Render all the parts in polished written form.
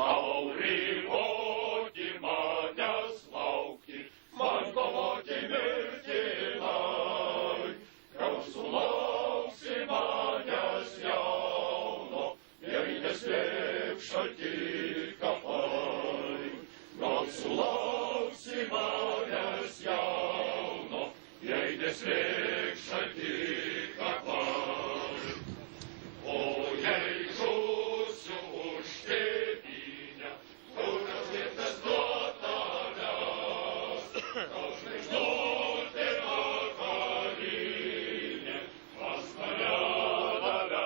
Tau riboti manęs laukti, man kovoti mirtinai. Jau sulauksi manęs jauno, jei neslėps šalti kapai. Gal sulauksi manęs jauno, jei neslėps šalti kapai. O jei žūsiu už tėvynę, kur atskirtas nuo tavęs, gal žvaigždutė vakarinė pas mane tave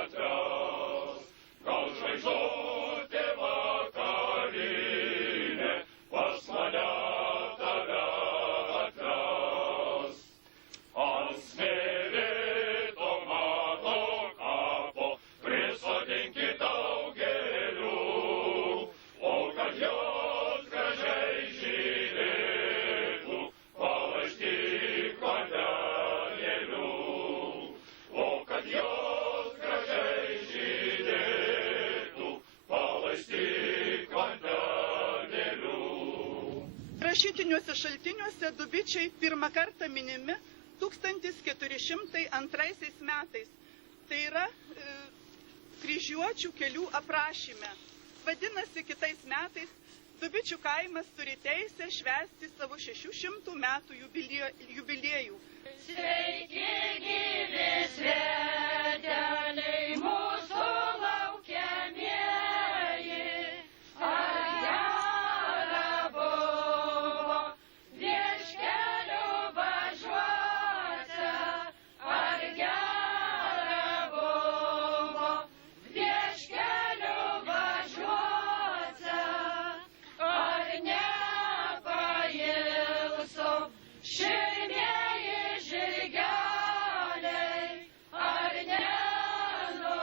atves. Gal žvaigždutė vakarinė pas mane tave atves. Ant smėlėto mano kapo prisodinkit daugelių, o kad jos gražiai žydėtų, palaistyk vandenėlių. O kad jos gražiai žydėtų, palaistyk vandenėlių. Rašytiniuose šaltiniuose Dubičiai pirmą kartą minimi 1402 metais. Tai yra kryžiuočių kelių aprašyme. Vadinasi, kitais metais Dubičių kaimas turi teisę švęsti savo 600 metų jubiliejų. Sveiki gyvi sveteliai mūsų laukiamieji, ar gera buvo vieškeliu važiuoti, ar gera buvo vieškeliu važiuoti, ar nepailso širmieji žirgeliai, ar nenuilso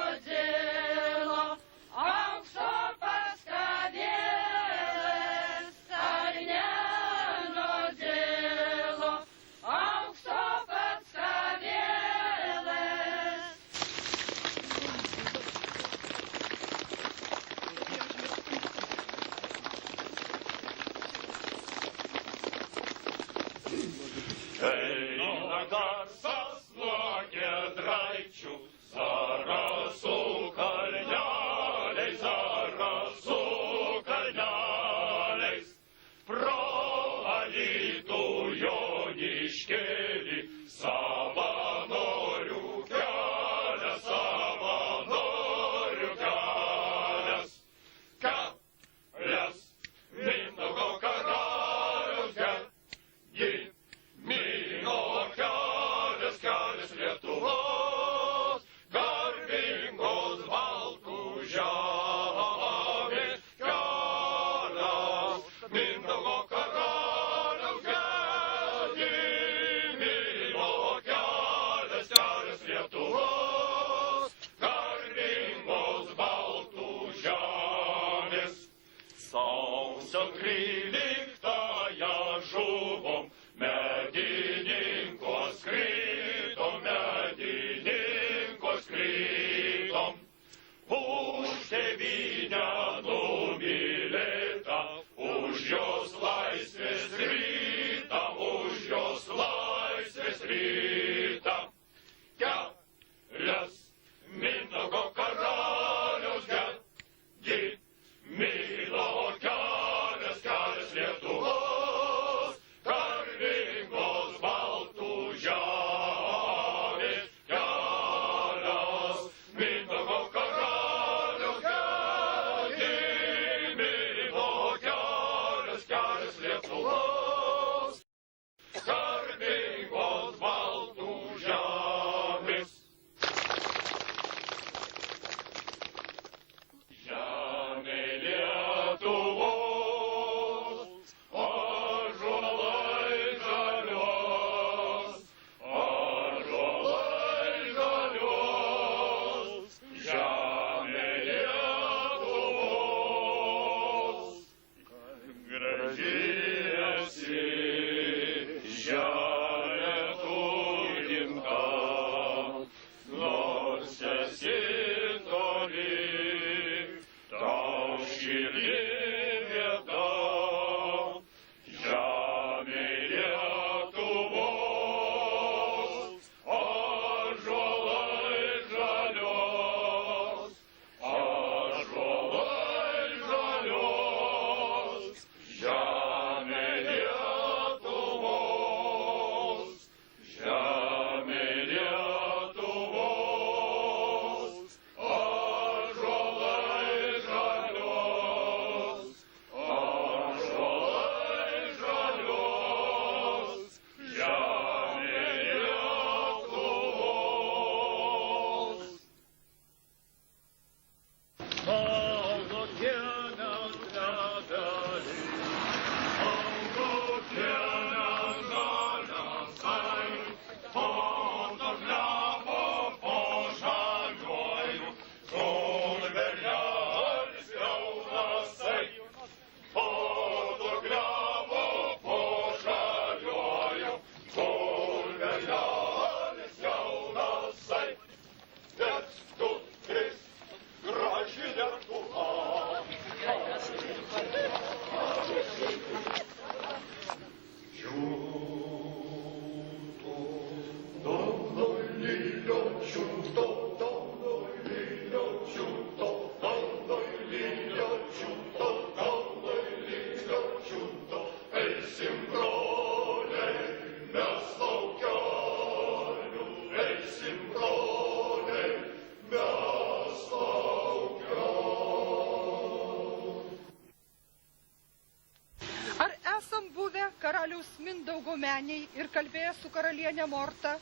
karaliaus Mindaugo meniai ir kalbėję su karalienė Morta?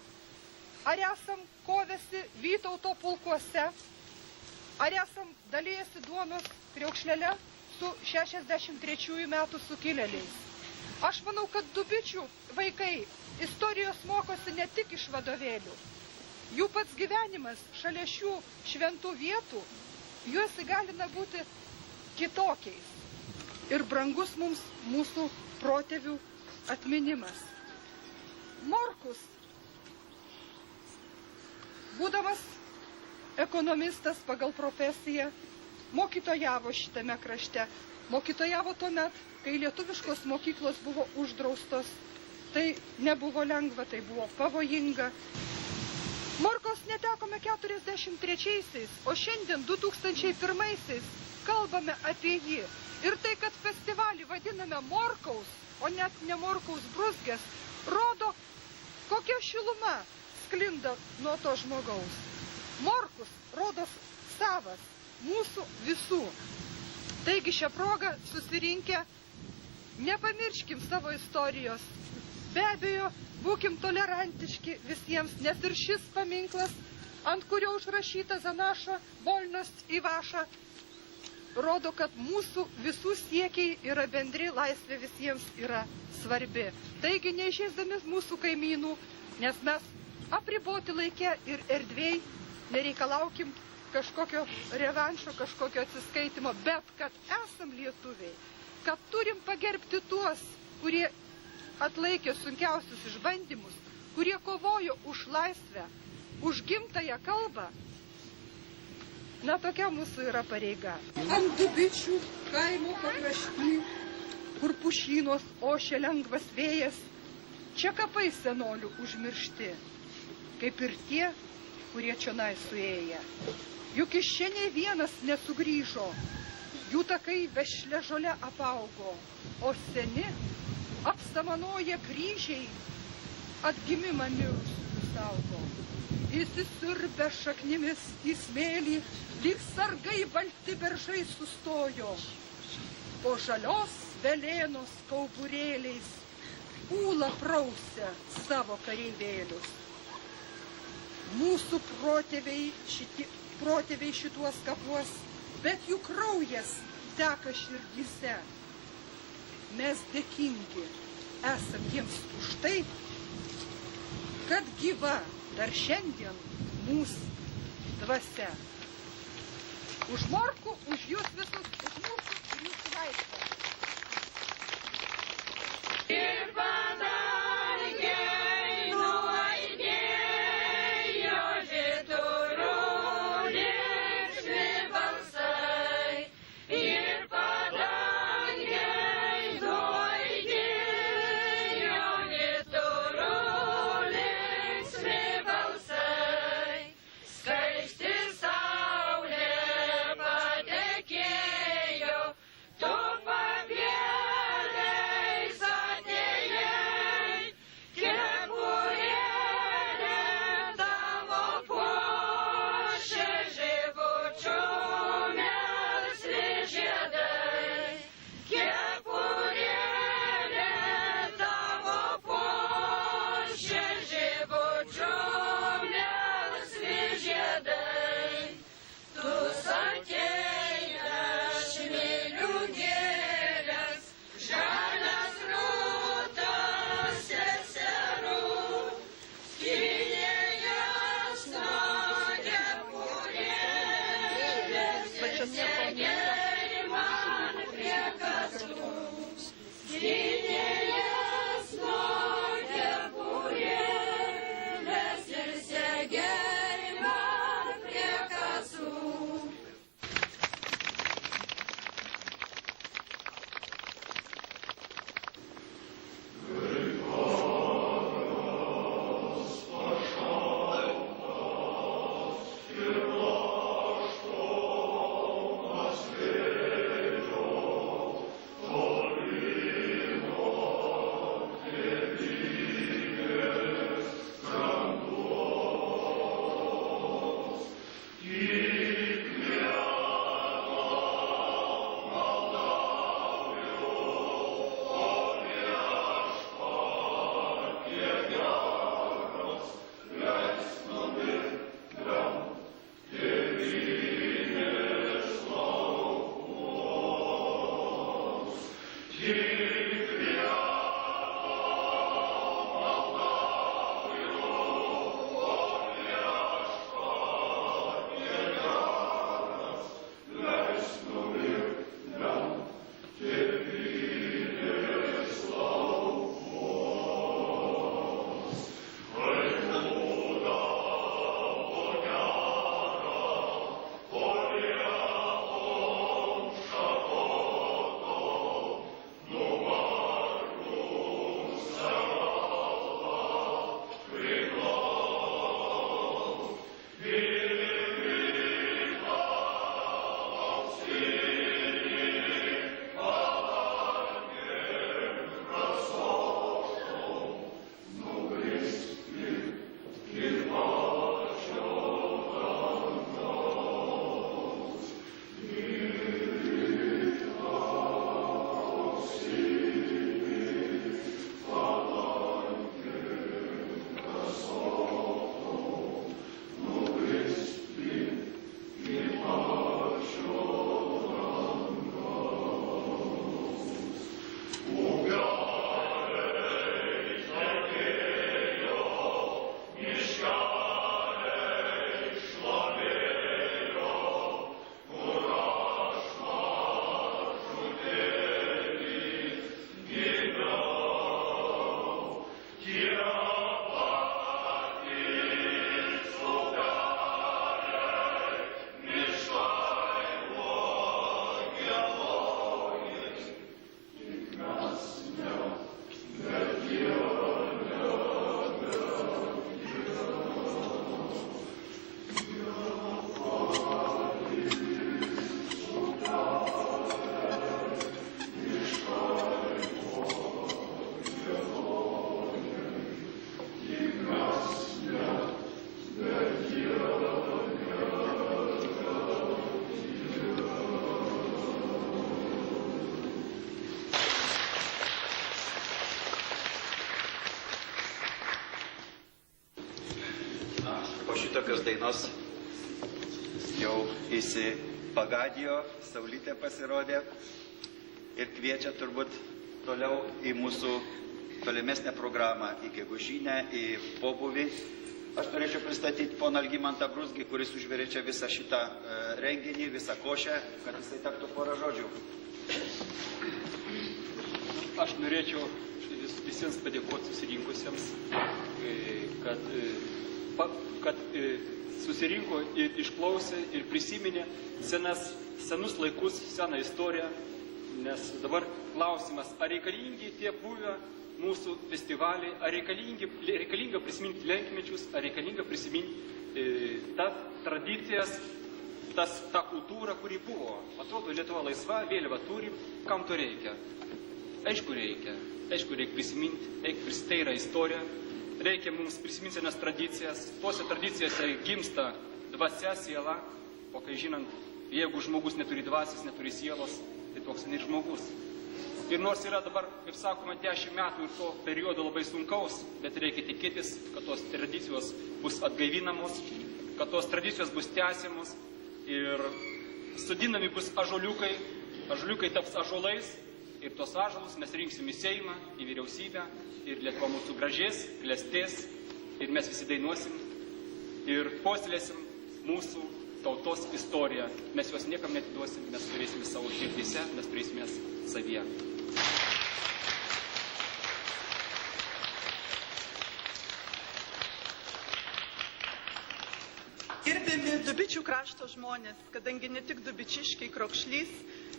Ar esam kovėsi Vytauto pulkuose? Ar esam dalijęsi duonos kriaukšlele su 63 metų sukilėliais? Aš manau, kad Dubičių vaikai istorijos mokosi ne tik iš vadovėlių. Jų pats gyvenimas šalia šių šventų vietų juos įgalina būti kitokiais. Ir brangus mums mūsų protėvių atminimas. Morkus, būdamas ekonomistas pagal profesiją, mokytojavo šitame krašte. Mokytojavo tuomet, kai lietuviškos mokyklos buvo uždraustos. Tai nebuvo lengva, tai buvo pavojinga. Morkos netekome 43-aisiais, o šiandien 2001-aisiais kalbame apie jį. Ir tai, kad festivalį vadiname Morkaus, o net ne Morkaus bruzgės, rodo, kokia šiluma sklinda nuo to žmogaus. Morkus rodos savas, mūsų visų. Taigi šią progą susirinkę, nepamirškim savo istorijos. Be abejo, būkim tolerantiški visiems, nes ir šis paminklas, ant kurio užrašyta Zanaša, Volnost, Ivaša, rodo, kad mūsų visų siekiai yra bendri, laisvė visiems yra svarbi. Taigi, neišėsdami mūsų kaimynų, nes mes apriboti laikę ir erdvėj, nereikalaukim kažkokio revanšo, kažkokio atsiskaitimo, bet kad esam lietuviai, kad turim pagerbti tuos, kurie atlaikė sunkiausius išbandymus, kurie kovojo už laisvę, už gimtąją kalbą. Na, tokia mūsų yra pareiga. Ant Dubičių kaimo pakrašty, kur pušynos ošia lengvas vėjas, čia kapai senolių užmiršti, kaip ir tie, kurie čionai suėję. Juk iš čia nei vienas nesugrįžo, jų takai vešlia žole apaugo, o seni apsamanoję kryžiai atgimimą mirusių saugo. Įsisiurbę šaknimis į smėlį, lyg sargai balti beržai sustojo. Po žalios velėnos kauburėliais ūla prausia savo kareivėlius. Mūsų protėviai šituos kapuos, bet jų kraujas teka širdyse. Mes dėkingi esam jiems už tai, kad gyva dar šiandien mūsų dvasia. Už Morkų, už jūs visus, už mūsų ir jūsų laisvę. Ir padangiai nuaidėjo vyturų linksmi balsai. Ir padangiai nuaidėjo vyturų linksmi balsai. Skaisti saulė patekėjo Tokios dainos jau įsipagadijo, Saulytė pasirodė ir kviečia turbūt toliau į mūsų tolimesnę programą, į gegužinę, į pobūvį. Aš norėčiau pristatyti poną Algimantą Brūzgį, kuris užverė čia visą šitą renginį, visą košę, kad jisai tartų porą žodžių. Aš norėčiau visiems padėkoti susirinkusiems, kad susirinko ir išklausė ir prisiminė senus laikus, seną istoriją, nes dabar klausimas, ar reikalingi tie buvę mūsų festivaliai, ar reikalinga prisiminti lenkmečius, ar reikalinga prisiminti tas tradicijas, tą kultūrą, kuri buvo. Atrodo, Lietuva laisva, vėliavą turim, kam to reikia? Aišku reikia prisiminti, tai yra istorija. Reikia mums prisiminti senas tradicijas. Tuose tradicijose gimsta dvasia, siela. O kai žinant, jeigu žmogus neturi dvasios, neturi sielos, tai toks ir žmogus. Ir nors yra dabar, kaip sakoma, 10 metų ir to periodo labai sunkaus, bet reikia tikėtis, kad tos tradicijos bus atgaivinamos, kad tos tradicijos bus tęsiamos ir sodinami bus ąžuoliukai, ąžuoliukai taps ąžuolais ir tos ąžuolus mes rinksim į Seimą, į vyriausybę. Ir Lietuva mūsų gražės, klestės, ir mes visi dainuosim ir puoselėsim mūsų tautos istoriją. Mes juos niekam netiduosim, mes turėsime savo širdyse, mes turėsime savyje. Gerbiami Dubičių krašto žmonės, kadangi ne tik Dubičiškiai, Krokšlys,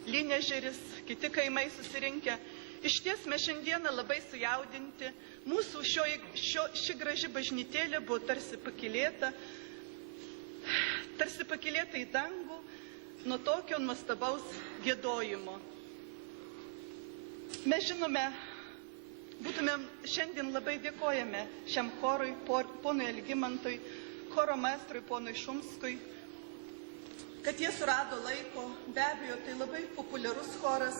Lynežeris, kiti kaimai susirinkę, iš ties mes šiandieną labai sujaudinti. Mūsų ši graži bažnytėlė buvo tarsi pakylėta į dangų nuo tokio nuostabaus giedojimo. Mes žinome, šiandien labai dėkojame šiam chorui, ponui Algimantui, choro maestrui, ponui Šumskui, kad jie surado laiko. Be abejo, tai labai populiarus choras,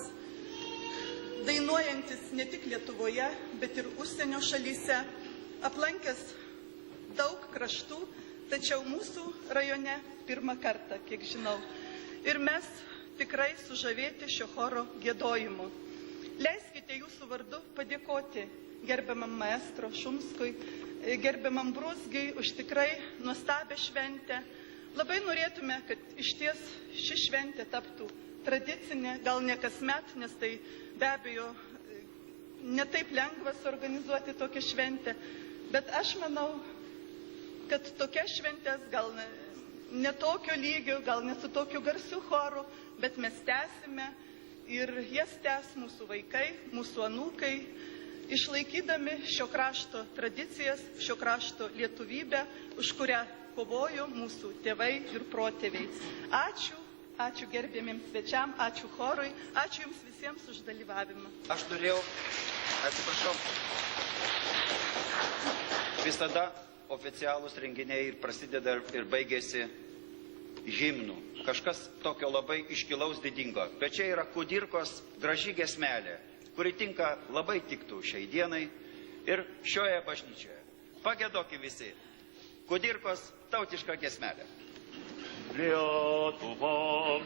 dainuojantis ne tik Lietuvoje, bet ir užsienio šalyse, aplankęs daug kraštų, tačiau mūsų rajone pirmą kartą, kiek žinau. Ir mes tikrai sužavėti šio choro giedojimu. Leiskite jūsų vardu padėkoti gerbiamam maestro Šumskui, gerbiamam Bruzgiui už tikrai nuostabią šventę. Labai norėtume, kad išties ši šventė taptų tradicinė, gal ne kasmet, nes tai be abejo netaip lengva suorganizuoti tokią šventę, bet aš manau, kad tokias šventės gal ne tokio lygio, gal ne su tokiu garsiu choru, bet mes tęsime ir jas tęs mūsų vaikai, mūsų anūkai, išlaikydami šio krašto tradicijas, šio krašto lietuvybę, už kurią kovojo mūsų tėvai ir protėviai. Ačiū, ačiū gerbėmiems svečiam, ačiū chorui, ačiū jums visiems už dalyvavimą. Aš turėjau, atsiprašau, visada oficialūs renginiai ir prasideda ir baigėsi himnų. Kažkas tokio labai iškilaus didingo. Bet čia yra Kudirkos graži giesmelė, kuri tinka labai tiktų šiai dienai ir šioje bažnyčioje. Pagiedokim visi Kudirkos tautišką giesmelę. Lietuva,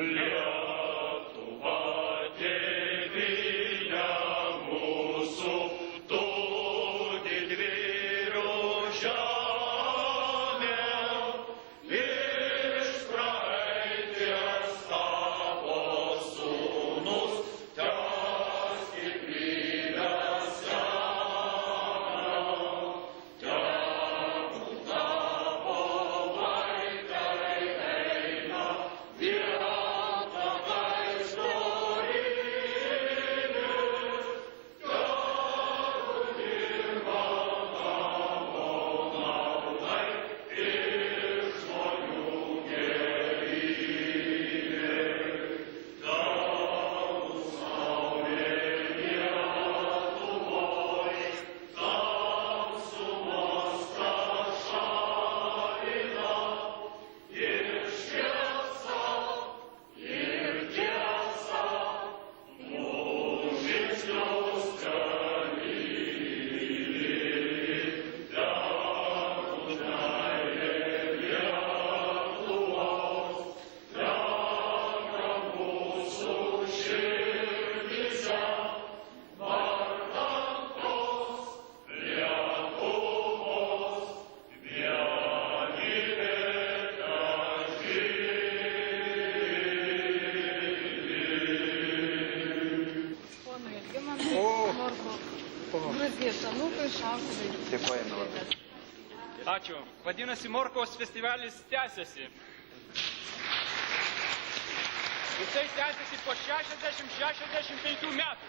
Lietuva, tėvynė mūsų, tu didvyrių žemė, iš praeities tavo sūnus, tęs stiprybės seną, tegu tavo vaikai eina vietą Dėkojame labai. Ačiū. Vadinasi, Morkaus festivalis tęsiasi. Jisai tęsiasi po 60-65 metų.